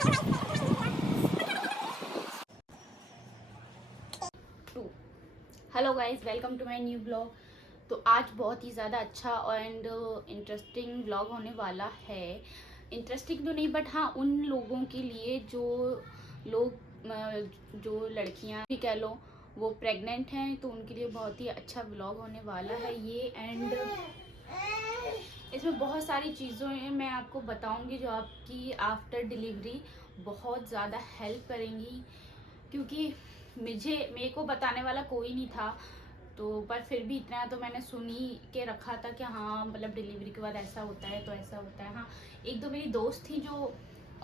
Hello guys, welcome to my new blog. तो आज बहुत ही ज़्यादा अच्छा एंड इंटरेस्टिंग ब्लॉग होने वाला है। इंटरेस्टिंग तो नहीं, बट हाँ उन लोगों के लिए जो जो लड़कियां भी कह लो वो प्रेग्नेंट हैं, तो उनके लिए बहुत ही अच्छा ब्लॉग होने वाला है ये। एंड इसमें बहुत सारी चीज़ें मैं आपको बताऊंगी जो आपकी आफ्टर डिलीवरी बहुत ज़्यादा हेल्प करेंगी, क्योंकि मेरे को बताने वाला कोई नहीं था। तो पर फिर भी इतना तो मैंने सुन ही के रखा था कि हाँ मतलब डिलीवरी के बाद ऐसा होता है तो ऐसा होता है। हाँ, एक दो मेरी दोस्त थी जो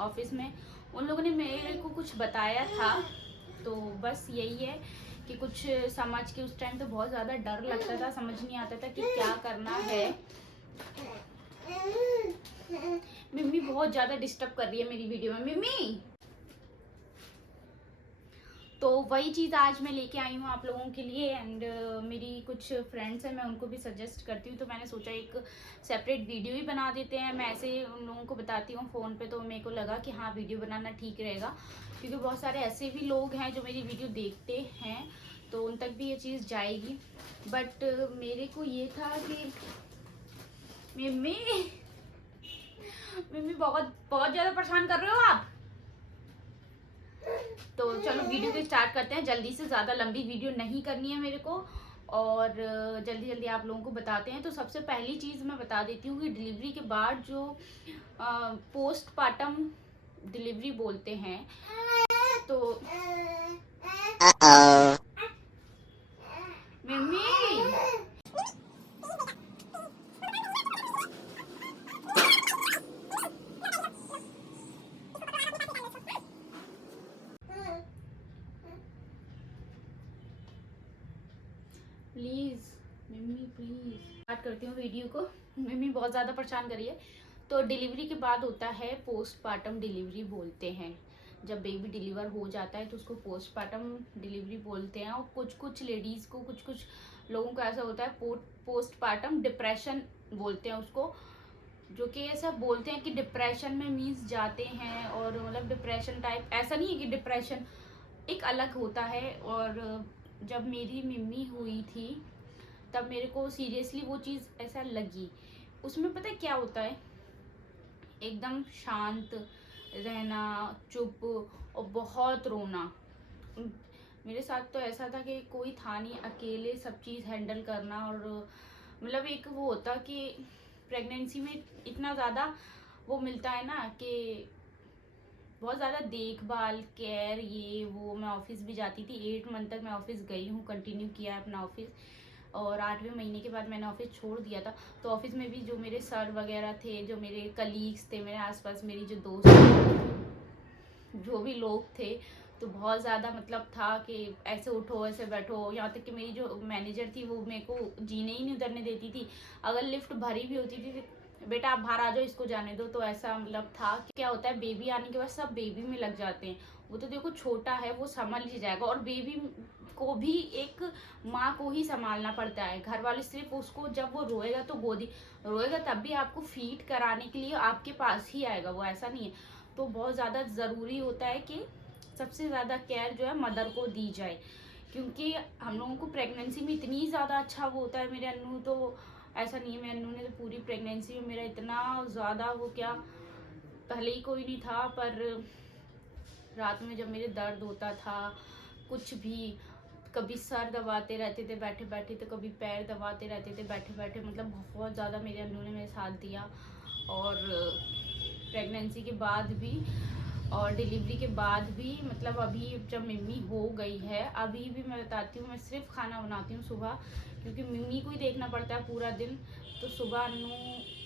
ऑफिस में, उन लोगों ने मेरे को कुछ बताया था। तो बस यही है कि कुछ समझ के उस टाइम तो बहुत ज़्यादा डर लगता था, समझ नहीं आता था कि क्या करना है। मम्मी बहुत ज़्यादा डिस्टर्ब कर रही है मेरी वीडियो में। मम्मी, तो वही चीज़ आज मैं लेके आई हूँ आप लोगों के लिए। एंड मेरी कुछ फ्रेंड्स हैं, मैं उनको भी सजेस्ट करती हूँ, तो मैंने सोचा एक सेपरेट वीडियो ही बना देते हैं। मैं ऐसे उन लोगों को बताती हूँ फ़ोन पे, तो मेरे को लगा कि हाँ वीडियो बनाना ठीक रहेगा, क्योंकि बहुत सारे ऐसे भी लोग हैं जो मेरी वीडियो देखते हैं, तो उन तक भी ये चीज़ जाएगी। बट मेरे को ये था कि मम्मी मम्मी बहुत बहुत ज़्यादा परेशान कर रहे हो आप। तो चलो वीडियो को स्टार्ट करते हैं जल्दी से, ज़्यादा लंबी वीडियो नहीं करनी है मेरे को, और जल्दी जल्दी आप लोगों को बताते हैं। तो सबसे पहली चीज़ मैं बता देती हूँ कि डिलीवरी के बाद जो पोस्टपार्टम डिलीवरी बोलते हैं, तो mummy please, mummy please start करती हूँ वीडियो को। मम्मी बहुत ज़्यादा परेशान करी है। तो डिलीवरी के बाद होता है पोस्टपार्टम डिलीवरी बोलते हैं। जब बेबी डिलीवर हो जाता है तो उसको पोस्टपार्टम डिलीवरी बोलते हैं। और कुछ कुछ लेडीज़ को, कुछ कुछ लोगों को ऐसा होता है पोस्टपार्टम डिप्रेशन बोलते हैं उसको, जो कि ऐसा बोलते हैं कि डिप्रेशन में मीन्स जाते हैं, और मतलब डिप्रेशन टाइप ऐसा नहीं है कि डिप्रेशन एक अलग होता है। और जब मेरी मम्मी हुई थी तब मेरे को सीरियसली वो चीज़ ऐसा लगी। उसमें पता है क्या होता है, एकदम शांत रहना, चुप, और बहुत रोना। मेरे साथ तो ऐसा था कि कोई था नहीं, अकेले सब चीज़ हैंडल करना। और मतलब एक वो होता कि प्रेगनेंसी में इतना ज़्यादा वो मिलता है ना कि बहुत ज़्यादा देखभाल, केयर, ये वो। मैं ऑफिस भी जाती थी, 8 मंथ तक मैं ऑफिस गई हूँ, कंटिन्यू किया है अपना ऑफिस। और 8वें महीने के बाद मैंने ऑफिस छोड़ दिया था। तो ऑफिस में भी जो मेरे सर वगैरह थे, जो मेरे कलीग्स थे, मेरे आसपास मेरी जो दोस्त, जो भी लोग थे, तो बहुत ज़्यादा मतलब था कि ऐसे उठो ऐसे बैठो। यहाँ तक कि मेरी जो मैनेजर थी वो मेरे को जीने ही नहीं उतरने देती थी। अगर लिफ्ट भरी भी होती थी, बेटा आप बाहर आ जाओ, इसको जाने दो। तो ऐसा मतलब था कि क्या होता है, बेबी आने के बाद सब बेबी में लग जाते हैं। वो तो देखो छोटा है, वो संभल ही जाएगा। और बेबी को भी एक माँ को ही संभालना पड़ता है। घर वाले सिर्फ उसको, जब वो रोएगा तो गोदी रोएगा तब भी आपको फीड कराने के लिए आपके पास ही आएगा, वो ऐसा नहीं है। तो बहुत ज़्यादा ज़रूरी होता है कि सबसे ज़्यादा केयर जो है मदर को दी जाए, क्योंकि हम लोगों को प्रेगनेंसी में इतनी ज़्यादा अच्छा वो होता है। मेरे अन्नू तो ऐसा नहीं है, मेरे अन्नू ने तो पूरी प्रेगनेंसी में मेरा इतना ज़्यादा वो क्या, पहले ही कोई नहीं था, पर रात में जब मेरे दर्द होता था कुछ भी, कभी सर दबाते रहते थे बैठे बैठे, तो कभी पैर दबाते रहते थे बैठे बैठे। मतलब बहुत ज़्यादा मेरे अन्नू ने मेरे साथ दिया। और प्रेगनेंसी के बाद भी और डिलीवरी के बाद भी, मतलब अभी जब मम्मी हो गई है, अभी भी मैं बताती हूँ, मैं सिर्फ खाना बनाती हूँ सुबह, क्योंकि मम्मी को ही देखना पड़ता है पूरा दिन। तो सुबह अन्नू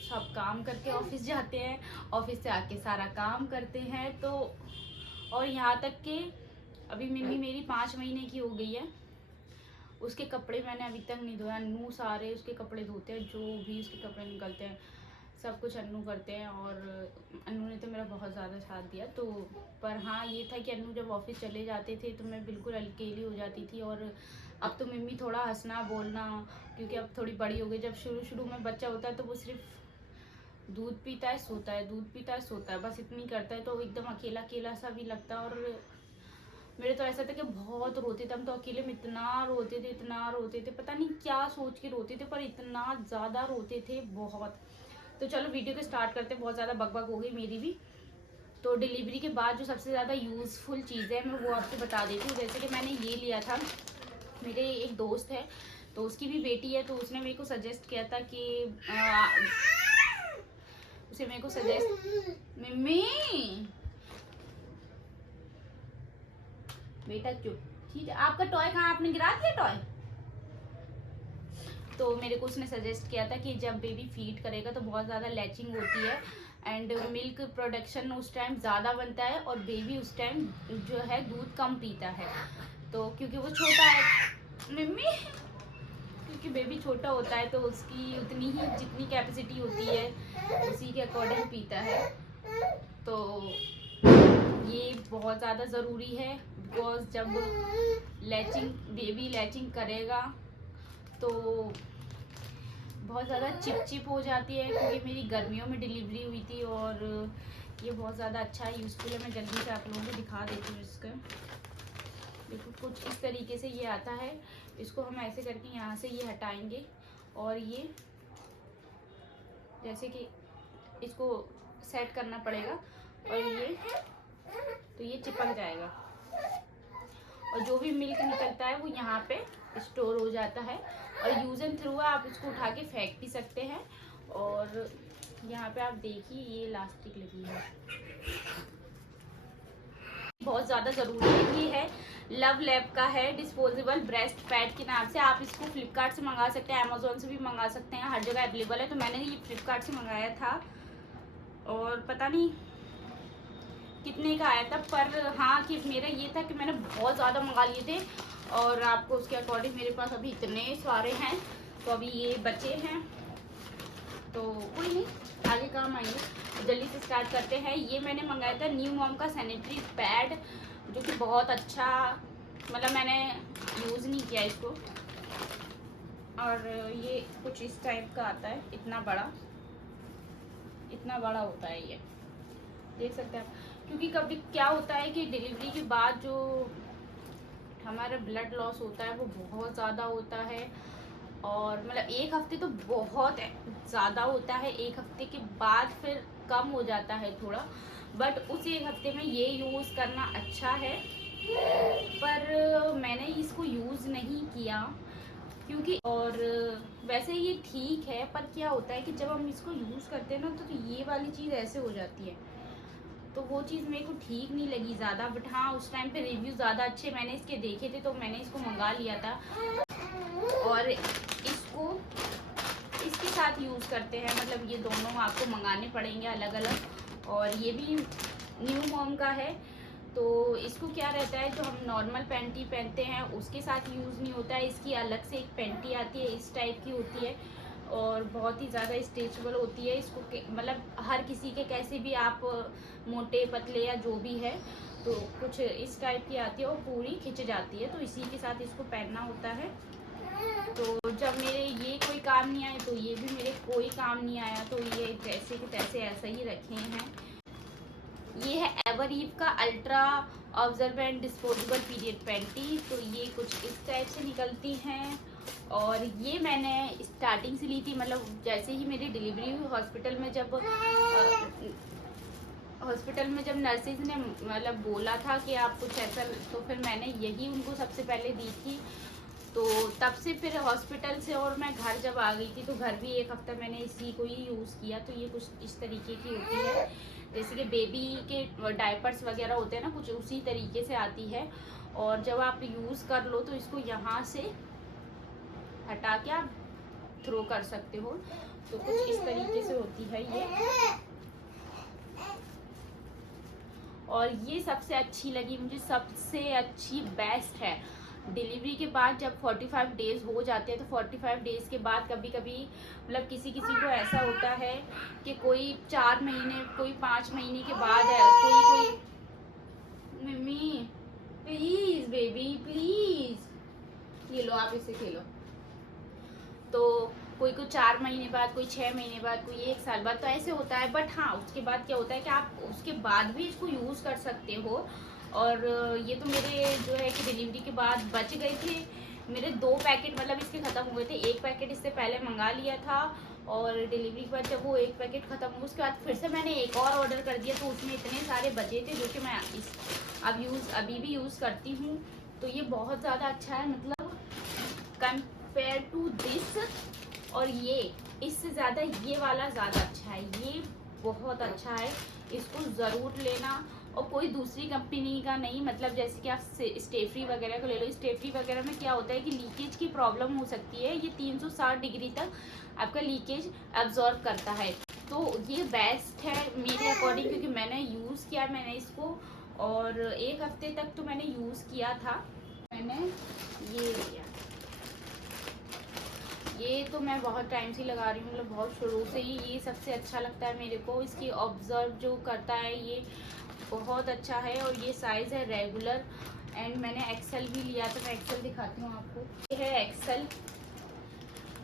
सब काम करके ऑफिस जाते हैं, ऑफिस से आके सारा काम करते हैं। तो और यहाँ तक कि अभी मम्मी मेरी 5 महीने की हो गई है, उसके कपड़े मैंने अभी तक नहीं धोया। अन्नू सारे उसके कपड़े धोते हैं, जो भी उसके कपड़े निकलते हैं सब कुछ अन्नू करते हैं। और अन्नू ने तो मेरा बहुत ज़्यादा साथ दिया। तो पर हाँ ये था कि अन्नू जब ऑफिस चले जाते थे तो मैं बिल्कुल अकेली हो जाती थी। और अब तो मम्मी थोड़ा हंसना बोलना, क्योंकि अब थोड़ी बड़ी हो गई। जब शुरू शुरू में बच्चा होता है तो वो सिर्फ दूध पीता है सोता है, दूध पीता है सोता है, बस इतनी करता है। तो एकदम अकेला अकेला सा भी लगता है। और मेरे तो ऐसा था कि बहुत रोते थे हम, तो अकेले में इतना रोते थे, इतना रोते थे, पता नहीं क्या सोच के रोते थे, पर इतना ज़्यादा रोते थे बहुत। तो चलो वीडियो को स्टार्ट करते हैं, बहुत ज़्यादा बकबक हो गई मेरी भी। तो डिलीवरी के बाद जो सबसे ज़्यादा यूज़फुल चीज़ है मैं वो आपको बता देती हूँ। जैसे कि मैंने ये लिया था, मेरे एक दोस्त है तो उसकी भी बेटी है, तो उसने मेरे को सजेस्ट किया था कि उसे मेरे को सजेस्ट, मम्मी बेटा चुप, ठीक है। आपका टॉय कहाँ, आपने गिरा दिया टॉय? तो मेरे को उसने सजेस्ट किया था कि जब बेबी फीड करेगा तो बहुत ज़्यादा लैचिंग होती है एंड मिल्क प्रोडक्शन उस टाइम ज़्यादा बनता है और बेबी उस टाइम जो है दूध कम पीता है। तो क्योंकि वो छोटा है मम्मी, क्योंकि बेबी छोटा होता है तो उसकी उतनी ही जितनी कैपेसिटी होती है उसी के अकॉर्डिंग पीता है। तो ये बहुत ज़्यादा ज़रूरी है, बिकॉज जब बेबी लैचिंग करेगा तो बहुत ज़्यादा चिप हो जाती है। क्योंकि मेरी गर्मियों में डिलीवरी हुई थी और ये बहुत ज़्यादा अच्छा यूज़फुल है। मैं जल्दी से आप लोगों को दिखा देती हूँ इसका। देखो कुछ इस तरीके से ये आता है, इसको हम ऐसे करके यहाँ से ये हटाएंगे और ये जैसे कि इसको सेट करना पड़ेगा और ये तो ये चिपक जाएगा और जो भी मिल्क निकलता है वो यहाँ पे स्टोर हो जाता है और यूज एंड थ्रू आप इसको उठा के फेंक भी सकते हैं। और यहाँ पे आप देखिए ये इलास्टिक लगी है, बहुत ज़्यादा ज़रूरी है। ये है लव लैब का है, डिस्पोजेबल ब्रेस्ट पैड के नाम से। आप इसको फ्लिपकार्ट से मंगा सकते हैं, अमेजोन से भी मंगा सकते हैं, हर जगह अवेलेबल है। तो मैंने ये फ्लिपकार्ट से मंगाया था और पता नहीं कितने का आया था, पर हाँ कि मेरा ये था कि मैंने बहुत ज़्यादा मंगा लिए थे और आपको उसके अकॉर्डिंग मेरे पास अभी इतने सारे हैं। तो अभी ये बचे हैं तो कोई नहीं, आगे काम आएंगे। जल्दी से स्टार्ट करते हैं। ये मैंने मंगाया था न्यू मॉम का सैनिटरी पैड, जो कि बहुत अच्छा, मतलब मैंने यूज़ नहीं किया इसको। और ये कुछ इस टाइप का आता है, इतना बड़ा होता है, ये देख सकते हैं आप। क्योंकि कभी क्या होता है कि डिलीवरी के बाद जो हमारा ब्लड लॉस होता है वो बहुत ज़्यादा होता है और मतलब एक हफ्ते तो बहुत ज़्यादा होता है, एक हफ्ते के बाद फिर कम हो जाता है थोड़ा, बट उस एक हफ्ते में ये यूज़ करना अच्छा है। पर मैंने इसको यूज़ नहीं किया क्योंकि, और वैसे ये ठीक है, पर क्या होता है कि जब हम इसको यूज़ करते हैं ना तो ये वाली चीज़ ऐसे हो जाती है, तो वो चीज़ मेरे को ठीक नहीं लगी ज़्यादा। बट हाँ उस टाइम पे रिव्यू ज़्यादा अच्छे मैंने इसके देखे थे तो मैंने इसको मंगा लिया था। और इसको इसके साथ यूज़ करते हैं, मतलब ये दोनों आपको मंगाने पड़ेंगे अलग अलग। और ये भी न्यू मॉम का है, तो इसको क्या रहता है, जो हम नॉर्मल पैंटी पहनते हैं उसके साथ यूज़ नहीं होता है। इसकी अलग से एक पैंटी आती है, इस टाइप की होती है और बहुत ही ज़्यादा स्ट्रेचेबल होती है। इसको मतलब हर किसी के कैसे भी आप मोटे पतले या जो भी है तो कुछ इस टाइप की आती है और पूरी खिंच जाती है, तो इसी के साथ इसको पहनना होता है। तो जब मेरे ये कोई काम नहीं आए तो ये भी मेरे कोई काम नहीं आया, तो ये जैसे कि तैसे ऐसा ही रखे हैं। ये है एवरईव का ultra observant disposable period panty, तो ये कुछ इस टाइप से निकलती हैं। और ये मैंने स्टार्टिंग से ली थी, मतलब जैसे ही मेरी डिलीवरी हुई हॉस्पिटल में जब नर्सिस ने मतलब बोला था कि आप कुछ ऐसा, तो फिर मैंने यही उनको सबसे पहले दी थी। तो तब से फिर हॉस्पिटल से और मैं घर जब आ गई थी तो घर भी एक हफ्ता मैंने इसी को ही यूज़ किया। तो ये कुछ इस तरीके की होती है, जैसे कि बेबी के डायपर्स वगैरह होते हैं ना, कुछ उसी तरीके से आती है। और जब आप यूज़ कर लो तो इसको यहाँ से हटा के आप थ्रो कर सकते हो, तो कुछ इस तरीके से होती है ये। और ये सबसे अच्छी लगी मुझे, सबसे अच्छी बेस्ट है। डिलीवरी के बाद जब 45 डेज़ हो जाते हैं तो 45 डेज़ के बाद कभी कभी मतलब किसी को ऐसा होता है कि कोई 4 महीने, कोई 5 महीने के बाद है, कोई मम्मी प्लीज़ बेबी प्लीज़, ये लो आप इसे खेलो। तो कोई 4 महीने बाद, कोई 6 महीने बाद, कोई 1 साल बाद, तो ऐसे होता है। बट हाँ, उसके बाद क्या होता है कि आप उसके बाद भी इसको यूज़ कर सकते हो। और ये तो मेरे जो है कि डिलीवरी के बाद बच गए थे। मेरे 2 पैकेट मतलब इसके ख़त्म हो गए थे। 1 पैकेट इससे पहले मंगा लिया था और डिलीवरी के बाद जब वो 1 पैकेट ख़त्म हुआ उसके बाद फिर से मैंने एक और ऑर्डर कर दिया, तो उसमें इतने सारे बचे थे जो कि मैं अभी भी यूज़ करती हूँ। तो ये बहुत ज़्यादा अच्छा है, मतलब कंपेयर टू दिस। और ये इससे ज़्यादा ये वाला ज़्यादा अच्छा है, ये बहुत अच्छा है, इसको ज़रूर लेना। और कोई दूसरी कंपनी का नहीं, मतलब जैसे कि आप स्टेफ्री वगैरह को ले लो। स्टेफ्री वगैरह में क्या होता है कि लीकेज की प्रॉब्लम हो सकती है। ये 360 डिग्री तक आपका लीकेज एब्जॉर्ब करता है, तो ये बेस्ट है मेरे अकॉर्डिंग, क्योंकि मैंने यूज़ किया मैंने इसको, और 1 हफ्ते तक तो मैंने यूज़ किया था। मैंने ये लिया, ये तो मैं बहुत टाइम से लगा रही हूँ, मतलब बहुत शुरू से ही ये सबसे अच्छा लगता है मेरे को। इसकी ऑब्जर्व जो करता है ये बहुत अच्छा है। और ये साइज़ है रेगुलर, एंड मैंने एक्सेल भी लिया था। मैं एक्सेल दिखाती हूँ आपको, ये है एक्सेल।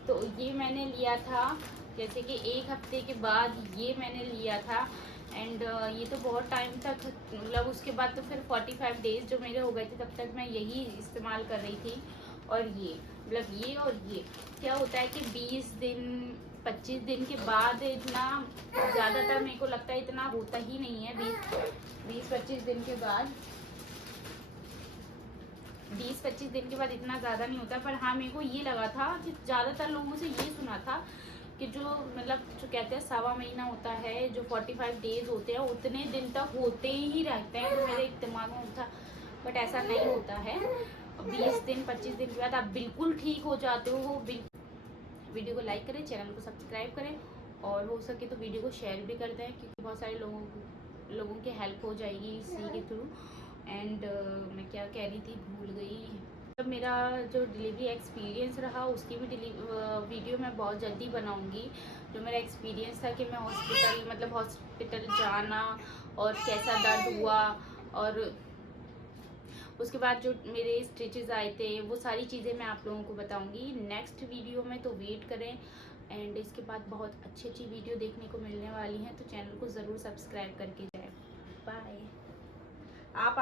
तो ये मैंने लिया था जैसे कि 1 हफ्ते के बाद ये मैंने लिया था। एंड ये तो बहुत टाइम तक, मतलब उसके बाद तो फिर 45 डेज़ जो मेरे हो गए थे तब तक मैं यही इस्तेमाल कर रही थी। और ये मतलब ये और ये क्या होता है कि 20 दिन 25 दिन के बाद इतना ज़्यादातर मेरे को लगता है इतना होता ही नहीं है। 20-25 दिन के बाद 20-25 दिन के बाद इतना ज़्यादा नहीं होता। पर हाँ, मेरे को ये लगा था कि ज़्यादातर लोगों से ये सुना था कि जो मतलब जो कहते हैं 1.25 महीना होता है, जो 45 डेज़ होते हैं उतने दिन तक होते ही रहते हैं। तो मेरे दिमाग में था, बट ऐसा नहीं होता है। 20 दिन 25 दिन के बाद आप बिल्कुल ठीक हो जाते हो। वीडियो को लाइक करें, चैनल को सब्सक्राइब करें, और हो सके तो वीडियो को शेयर भी कर दें, क्योंकि बहुत सारे लोगों की हेल्प हो जाएगी इसी के थ्रू। एंड मैं क्या कह रही थी, भूल गई। तो मेरा जो डिलीवरी एक्सपीरियंस रहा उसकी भी वीडियो मैं बहुत जल्दी बनाऊंगी। जो मेरा एक्सपीरियंस था कि मैं हॉस्पिटल जाना और कैसा दर्द हुआ, और उसके बाद जो मेरे स्टिचेस आए थे, वो सारी चीज़ें मैं आप लोगों को बताऊंगी नेक्स्ट वीडियो में, तो वेट करें। एंड इसके बाद बहुत अच्छी अच्छी वीडियो देखने को मिलने वाली हैं, तो चैनल को ज़रूर सब्सक्राइब करके जाएं। बाय। आप